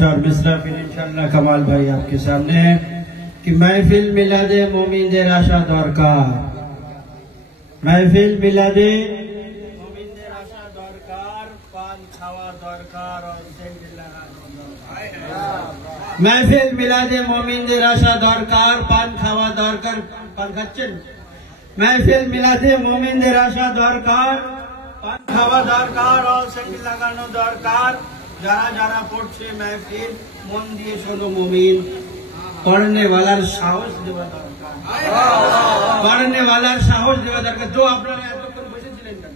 चार मिसरा फिर इंशाल्लाह कमाल भाई आपके सामने है कि महफिल मिलादे मोमिनदेर आशा दरकार, महफिल मिलादे मोमिनदेर आशा दरकार, पान खावा दरकार और सेंट लागानो दरकार। महफिल मिलादे मोमिनदेर आशा दरकार, पान खावा दरकार, पान खाচ্ছেন? महफिल मिलादे मोमिनदेर आशा दरकार, पान खावा दरकार और सेंट लागानो दरकार। যারা যারা পড়ছে महफिल মন দিয়ে শোনো মুমিন, पढ़ने वाला साहस দেওয়া দরকার, पढ़ने वाला साहस দেওয়া দরকার। जो আপনারা এতক্ষণ বসেছিলেন কেন?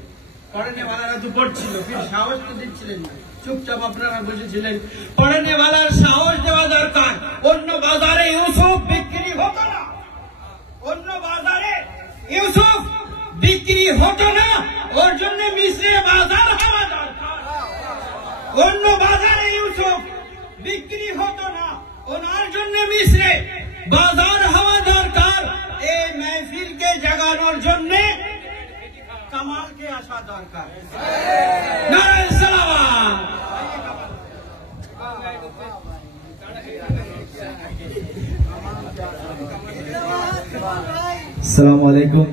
पढ़ने वाला তো পড়ছিল, फिर সাহস তো দিচ্ছিলেন না, চুপচাপ আপনারা বসেছিলেন। पढ़ने वाला সাহস দেওয়া দরকার। অন্য বাজারে ইউসুফ বিক্রি হতো না, অন্য বাজারে ইউসুফ বিক্রি হতো না, ওর জন্য মিশরে বাজার হওয়া দরকার। অন্য বাজারে ইউসুফ বিক্রি হতো না, ওনার জন্য মিশরে বাজার হওয়া দরকার। এই महफिलকে জাগানোর জন্য কামালকে আসা দরকার। নারে সালাওয়াত। আসসালামু আলাইকুম,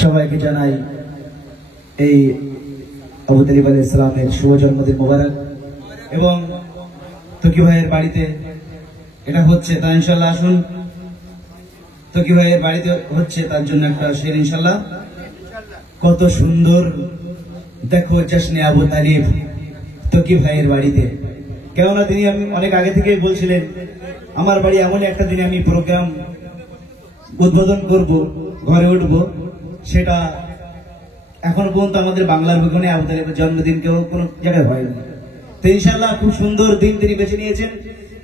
সবাইকে জানাই এই আবু তালিব আলাইহিস সালামের শুভ জন্মদিন মোবারক। এবং তকি ভাইয়ের বাড়িতে এটা হচ্ছে, তা ইনশাআল্লাহ আসুন, তকি ভাইয়ের বাড়িতে হচ্ছে, তার জন্য একটা শের ইনশাআল্লাহ। কত সুন্দর দেখো জশ্নে আবু তালিব তকি ভাইয়ের বাড়িতে। কেননা তিনি আমি অনেক আগে থেকেই বলছিলেন আমার বাড়ি এমন একটা দিনে আমি প্রোগ্রাম উদ্বোধন করব, ঘরে উঠব, সেটা এখন পর্যন্ত আমাদের বাংলার বুকে আবু তালিবের জন্মদিন কেউ কোনো জায়গায় হয়নি। তো ইনশাআল্লাহ খুব সুন্দর দিন তিনি বেছে নিয়েছেন।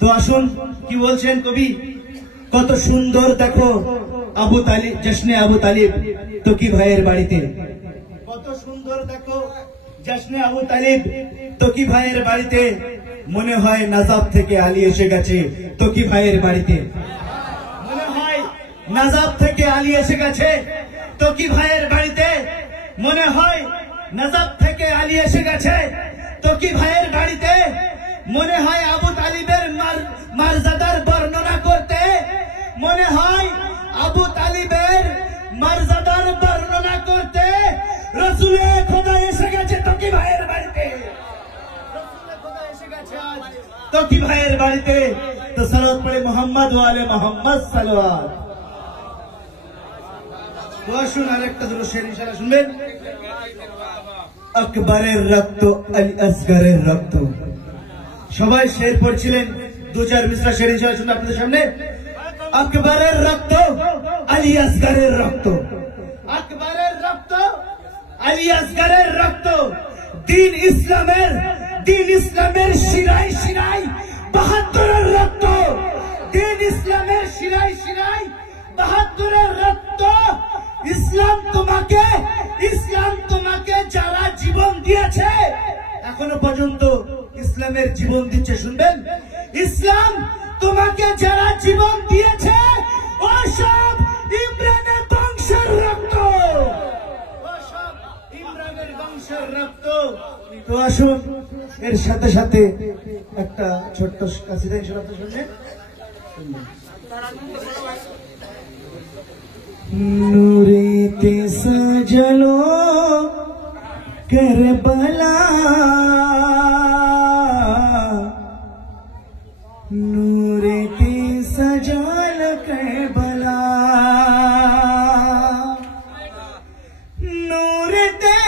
তো আসুন, কি বলছেন কবি, কত সুন্দর দেখো আবু তালিব, জশ্নে আবু তালিব তকি ভাইয়ের বাড়িতে। কত সুন্দর দেখো জশ্নে আবু তালিব তকি ভাইয়ের বাড়িতে। মনে হয় নাজাব থেকে আলী এসে গেছে তকি ভাইয়ের বাড়িতে। মনে হয় নাজাব থেকে আলী এসে গেছে তকি ভাইয়ের বাড়িতে। মনে হয় নাজাব থেকে আলী এসে গেছে তকি ভাইয়ের বাড়িতে। মনে হয় আবু তালিবের মর্যাদার বর্ণনা করতে, মনে হয় আবু তালিবের মর্যাদার বর্ণনা করতে রাসূলে খোদা এসে গেছে তকি ভাইয়ের বাড়িতে। রাসূলে খোদা এসে গেছে তকি ভাইয়ের বাড়িতে। তো সালাত পড়ে মোহাম্মদ ওয়া আলে মোহাম্মদ সালাওয়াত। তো আসুন আরেকটা দুটো শের ইনশাআল্লাহ শুনবেন। আকবরের রক্ত আলী আসগরের রক্ত। সবাই শের পড়ছিলেন, দু চার মিসরা শের ইনশাআল্লাহ শুনবেন আপনাদের সামনে। আকবরের রক্ত আলী আসগরের রক্ত, আকবরের রক্ত আলী আসগরের রক্ত। দিন ইসলামের শিরায় শিরায় বাহাদুরের রক্ত। দিন ইসলামের শিরায় শিরায় বাহাদুরের রক্ত। ইসলাম তোমাকে যারা জীবন দিয়েছে, এখনো পর্যন্ত ইসলামের জীবন দিচ্ছে, শুনবেন। ইসলাম তোমাকে যারা জীবন দিয়েছে, ও সব ইমরানের বংশের রক্ত, ও সব ইমরানের বংশের রক্ত। তো আসুন, এর সাথে সাথে একটা ছোট্ট কাসিদা ইনশাআল্লাহ শুনবেন। नूरे ते सजलो करबला, नूरे ते सजल करबला, नूरे ते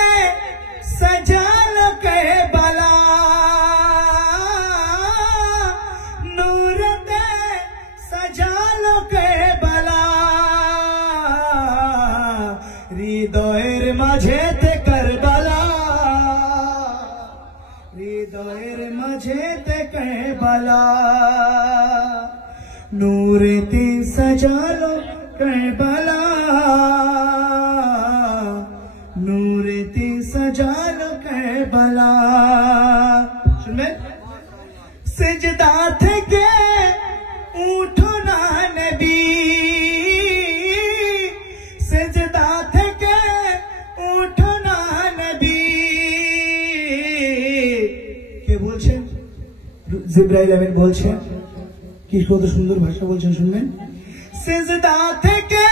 सजल करबला, नूरे ते सजल करबला। হৃদয়ের মাঝেতে কারবালা, হৃদয়ের মাঝেতে কারবালা। নূরেতে সাজালো কারবালা, নূরেতে সাজালো কারবালা। শুনবেন। সিজদা থেকে উঠো না নবী, সিজদা থেকে উঠো না নবী। কে বলছেন? জিব্রাইল আমিন বলছেন, কি কত সুন্দর ভাষা বলছেন শুনবেন। সিজদা থেকে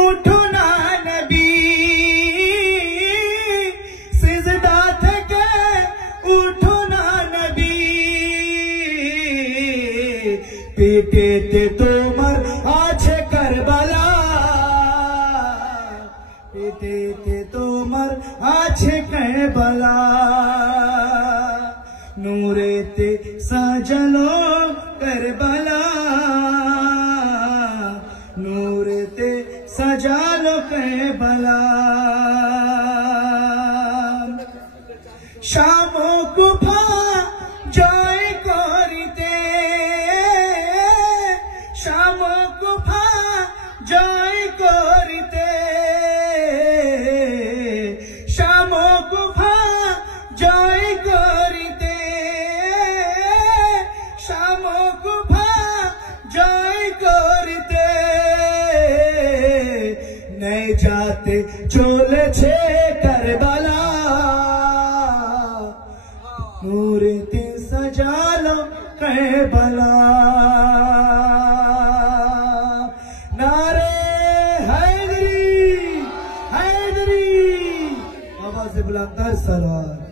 উঠো না নবী, সিজদা থেকে উঠো না নবী, পেটেতে তোমার আছে কারবালা, পেটেতে তোমার আছে কারবালা, নূরেতে সাজালো কারবালা, নূরেতে সাজালো কারবালা। শাম কুফা জয় করিতে, শাম কুফা জয় করিতে, শাম কুফা জয় করিতে, শাম কুফা জয় করিতে, নেই যাতে চলেছে কারবালা, নূরেতে সাজালো কারবালা। नारे हैदरी हैदरी, आवाज़ बुलंद सलाम।